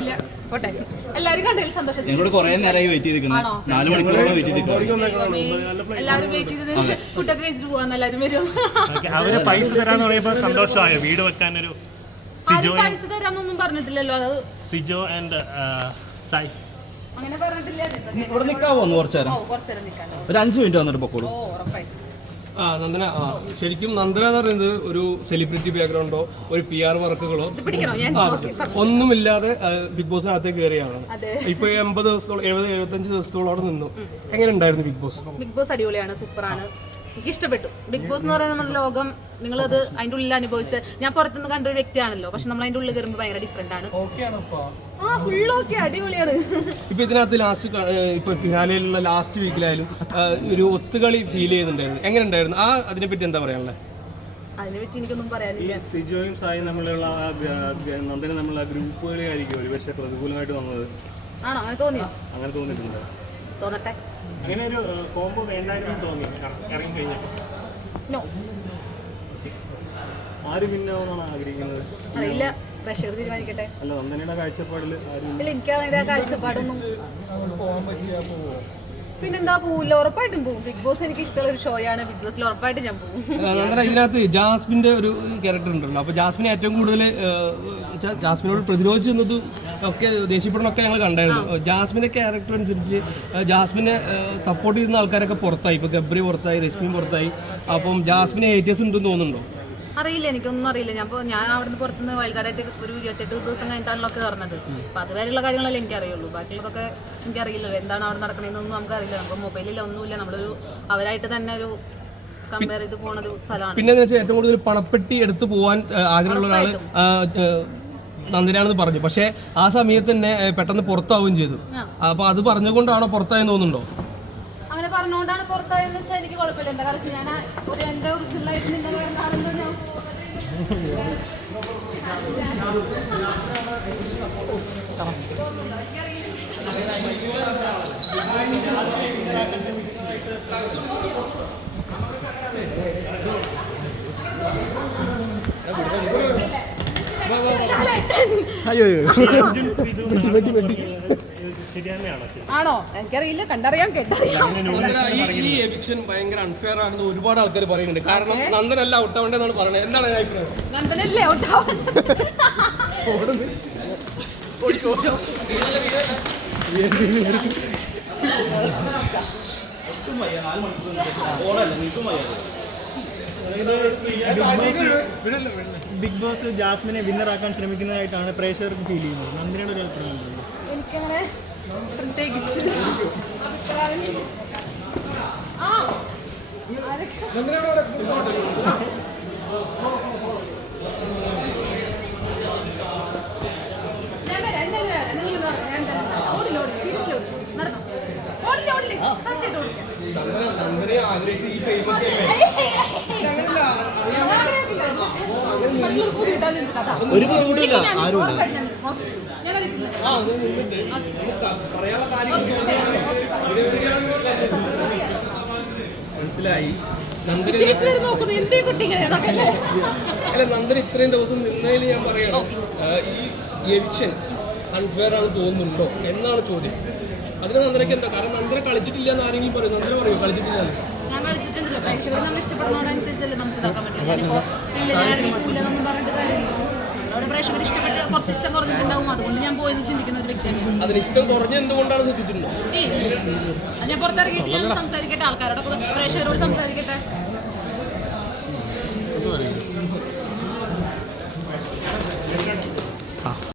ഇല്ല പോട്ടെ. എല്ലാവരും കണ്ടതിൽ സന്തോഷം. എല്ലാവരും വെയിറ്റ് ചെയ്തത് ഫുഡൊക്കെ കഴിച്ചിട്ട് പോവാന്ന് എല്ലാവരും വരും. അവര് പൈസ തരാന്ന് പറയുമ്പോ സന്തോഷമായോ? വീട് വെക്കാനൊരു പൈസ തരാന്നൊന്നും പറഞ്ഞിട്ടില്ലല്ലോ. അത് സിജോ ആൻഡ് സായി അങ്ങനെ പറഞ്ഞിട്ടില്ല. ഇവിടെ നിൽക്കാവോ കുറച്ചേരം? കുറച്ചേരം നിൽക്കാനോ? ഒരു 5 മിനിറ്റ് വന്നിട്ട് പൊക്കോളൂ. ഉറപ്പായിട്ടും. നന്ദന, ശരിക്കും നന്ദന എന്ന് പറയുന്നത് ഒരു സെലിബ്രിറ്റി ബാക്ക്ഗ്രൗണ്ടോ ഒരു PR വർക്കുകളോ ഒന്നുമില്ലാതെ ബിഗ് ബോസിനകത്തേക്ക് കയറിയാണ്. ഇപ്പൊ 80 ദിവസത്തോളം 70-75 ദിവസത്തോളം അവിടെ നിന്നു. എങ്ങനെ ഉണ്ടായിരുന്നു ബിഗ് ബോസ്? ബിഗ് ബോസ് അടിപൊളിയാണ്, സൂപ്പറാണ്, എനിക്ക് ഇഷ്ടപ്പെട്ടു. ബിഗ് ബോസ് എന്ന് പറയുന്നത് നമ്മുടെ ലോകം, നിങ്ങളത് അതിൻ്റെ ഉള്ളിൽ അനുഭവിച്ച്, ഞാൻ പുറത്തുനിന്ന് കണ്ടൊരു വ്യക്തിയാണല്ലോ, പക്ഷെ നമ്മൾ അതിൻ്റെ ഉള്ളിൽ കയറുമ്പോൾ ഭയങ്കര ഡിഫറെന്റ് ആണ്. ഫുൾ ഓക്കെ, അടിപൊളിയാണ്. ഇപ്പൊ ഇതിനകത്ത് ലാസ്റ്റ് ഇപ്പൊ ഫിനാലയിലുള്ള ലാസ്റ്റ് വീക്കിലായാലും ഒരു ഒത്തുകളി ഫീൽ ചെയ്യുന്നുണ്ടായിരുന്നു. എങ്ങനെ ഉണ്ടായിരുന്നു? അതിനെപ്പറ്റി എന്താ പറയാനുള്ളത്? അതിനെപ്പറ്റി എനിക്കൊന്നും പറയാനില്ല. സിജോയും സായും തമ്മിലുള്ള നന്ദന നമ്മളുള്ള ഗ്രൂപ്പുകളായിരിക്കും ഒരു പക്ഷേ പ്രതികൂലമായിട്ട് വന്നത്. ആണോ? അങ്ങനെ തോന്നിയോ? അങ്ങനെ തോന്നിയിട്ടുണ്ട്. തോന്നട്ടെ. അങ്ങനെ ഒരു കോംബോ വേണ്ടായിരുന്നു തോന്നി ഇറങ്ങി കഴിഞ്ഞപ്പോൾ. നോ. ആര് പിന്നാവുന്നാണ് ആഗ്രഹിക്കുന്നത്? അറിയില്ല, പ്രഷർ തീരുമാനിക്കട്ടെ. അല്ല, നന്ദനയുടെ കാഴ്ചപ്പാടിൽ ഇല്ല, എനിക്കാണെങ്കിൽ ആ കാഴ്ചപ്പാടൊന്നും. പിന്നെന്താ, പോവില്ല, ഉറപ്പായിട്ടും പോകും. ബിഗ് ബോസ് എനിക്ക് ഇഷ്ടമുള്ള ഒരു ഷോയാണ്. ബിഗ് ബോസിൽ ഉറപ്പായിട്ടും ഞാൻ പോകും. നന്ദന, ഇതിനകത്ത് ജാസ്മിന്റെ ഒരു ക്യാരക്ടർ ഉണ്ടല്ലോ. അപ്പൊ ജാസ്മിനെ ഏറ്റവും കൂടുതൽ ജാസ്മിനോട് പ്രതിരോധിച്ച് നിന്നതും ഒക്കെ ദേഷ്യപ്പെടണമൊക്കെ ഞങ്ങൾ കണ്ടായിരുന്നു. ജാസ്മിന്റെ ക്യാരക്ടർ അനുസരിച്ച് ജാസ്മിനെ സപ്പോർട്ട് ചെയ്യുന്ന ആൾക്കാരൊക്കെ പുറത്തായി. ഇപ്പൊ ഗബ്രി പുറത്തായി, രശ്മി പുറത്തായി. അപ്പം ജാസ്മിനെ ഹേറ്റേഴ്സ് ഉണ്ടെന്ന് തോന്നുന്നുണ്ടോ? അറിയില്ല, എനിക്കൊന്നും അറിയില്ല. ഞാൻ അവിടെ നിന്ന് പുറത്തുനിന്ന് വയൽക്കാരായിട്ട് ഒരു 28 ദിവസം കഴിഞ്ഞിട്ടാണല്ലോ ഒക്കെ പറഞ്ഞത്. അപ്പൊ അതുവരെയുള്ള കാര്യങ്ങളല്ലേ എനിക്കറിയുള്ളൂ. ബാക്കിയുള്ളതൊക്കെ എനിക്കറിയില്ലല്ലോ. എന്താണ് അവിടെ നടക്കണമെന്നൊന്നും നമുക്കറിയില്ല. നമുക്ക് മൊബൈലിൽ ഒന്നുമില്ല. നമ്മളൊരു അവരായിട്ട് തന്നെ ഒരു കമ്പയർ ചെയ്ത് പോണൊരു സ്ഥലമാണ്. പിന്നെ ഏറ്റവും കൂടുതൽ പണപ്പെട്ടി എടുത്തു പോകാൻ ആഗ്രഹമുള്ള ഒരാൾ നന്ദിനാണെന്ന് പറഞ്ഞു. പക്ഷേ ആ സമയത്ത് തന്നെ പെട്ടെന്ന് പുറത്താവുകയും ചെയ്തു. അപ്പൊ അത് പറഞ്ഞുകൊണ്ടാണോ പുറത്തായെന്ന് തോന്നുന്നുണ്ടോ? അങ്ങനെ പറഞ്ഞുകൊണ്ടാണ് പുറത്തായെന്ന് വെച്ചാൽ എനിക്ക് കുഴപ്പമില്ല. എന്താ കാരണം ഞാൻ ഒരു എൻ്റെ ഒറിജിനലായിട്ട് നിന്റെ കാണുമ്പോൾ ഞാൻ ആണോ? എനിക്കറിയില്ല, കണ്ടറിയാം, കേട്ടറിയാം. ഈ എവിക്ഷൻ ഭയങ്കര അൺഫെയർ ആണെന്ന് ഒരുപാട് ആൾക്കാർ പറയുന്നുണ്ട്. കാരണം നന്ദനല്ല ഔട്ടാവേണ്ടെന്നാണ് പറയുന്നത്. എന്താണ് അഭിപ്രായം? നന്ദനല്ലേ ഔട്ടാവേണ്ടത്? ബിഗ് ബോസ് ജാസ്മിനെ വിന്നറാക്കാൻ ശ്രമിക്കുന്നതായിട്ടാണ് പ്രേക്ഷകർക്ക് ഫീൽ ചെയ്യുന്നത്. നന്ദിനിയുടെ ഒരു അഭിപ്രായം? എനിക്കങ്ങനെ പ്രത്യേകിച്ച് അഭിപ്രായം മനസ്സിലായി. അല്ല, നന്ദന ഇത്രയും ദിവസം നിന്നതിൽ ഞാൻ പറയണം, ഈ എവിക്ഷൻ അൺഫെയർ ആണ് തോന്നുന്നുണ്ടോ എന്നാണ് ചോദ്യം. അതിന് നന്ദനയ്ക്ക് എന്താ? കാരണം നന്ദന കളിച്ചിട്ടില്ല എന്ന് ആരെങ്കിലും പറയും. നന്ദന പറയൂ കളിച്ചിട്ടില്ല. ഞാൻ കളിച്ചിട്ടുണ്ടല്ലോ. പ്രേക്ഷകർ നമ്മൾ ഇഷ്ടപ്പെടുന്നതനുസരിച്ചല്ലേ നമുക്ക് ഇതാക്കാൻ പറ്റും. ഞാനിപ്പോൾ ഇല്ലെന്നൊന്നും പറഞ്ഞിട്ട് കാര്യമില്ല. നമ്മളവിടെ പ്രേക്ഷകർ ഇഷ്ടപ്പെട്ട് കുറച്ച് ഇഷ്ടം കുറഞ്ഞിട്ടുണ്ടാവും. അതുകൊണ്ട് ഞാൻ പോയെന്ന് ചിന്തിക്കുന്ന ഒരു വ്യക്തിയാണ്. അതിന് ഇഷ്ടം കുറഞ്ഞ എന്തുകൊണ്ടാണ് ശ്രദ്ധിച്ചിട്ടുണ്ടോ? അത് ഞാൻ പുറത്തിറങ്ങിയിട്ട് ഞാൻ സംസാരിക്കട്ടെ, ആൾക്കാരോടൊക്കെ പ്രേക്ഷകരോട് സംസാരിക്കട്ടെ.